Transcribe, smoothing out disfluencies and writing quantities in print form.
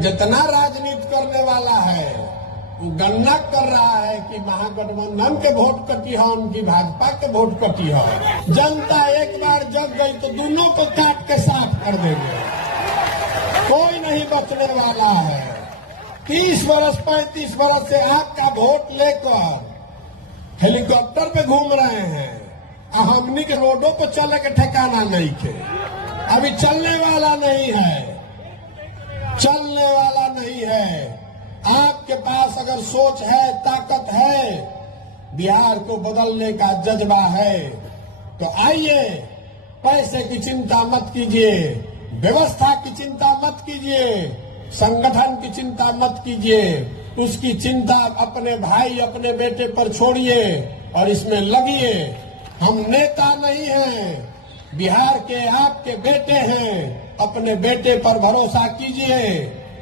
जितना राजनीति करने वाला है वो गणना कर रहा है कि महागठबंधन के वोट कटी है, उनकी भाजपा के वोट कटी है। जनता एक बार जग गई तो दोनों को काट के साफ कर देंगे, कोई नहीं बचने वाला है। 30 वर्ष 35 वर्ष से आपका वोट लेकर हेलीकॉप्टर पे घूम रहे हैं, हमनी के रोडों पर चले के ठिकाना नहीं थे। अभी चलने वाला नहीं है, चलने वाला नहीं है। आपके पास अगर सोच है, ताकत है, बिहार को बदलने का जज्बा है तो आइए। पैसे की चिंता मत कीजिए, व्यवस्था की चिंता मत कीजिए, संगठन की चिंता मत कीजिए। उसकी चिंता अपने भाई अपने बेटे पर छोड़िए और इसमें लगिए। हम नेता नहीं हैं, बिहार के आपके बेटे हैं। अपने बेटे पर भरोसा कीजिए।